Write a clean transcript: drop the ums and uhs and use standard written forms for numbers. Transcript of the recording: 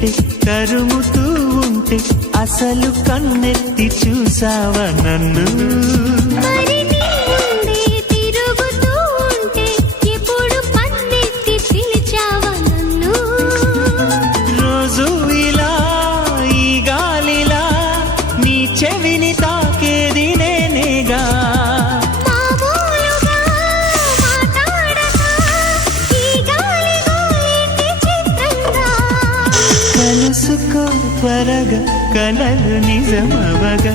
ఉంటే తరుముతూ ఉంటే అసలు కన్నెత్తి చూసావా నన్ను రోజు ఇలా ఈ గాలిలా నీ చెవిని తాకేది నేనేగా కలుసుకో త్వరగా కలలు నిజమవగా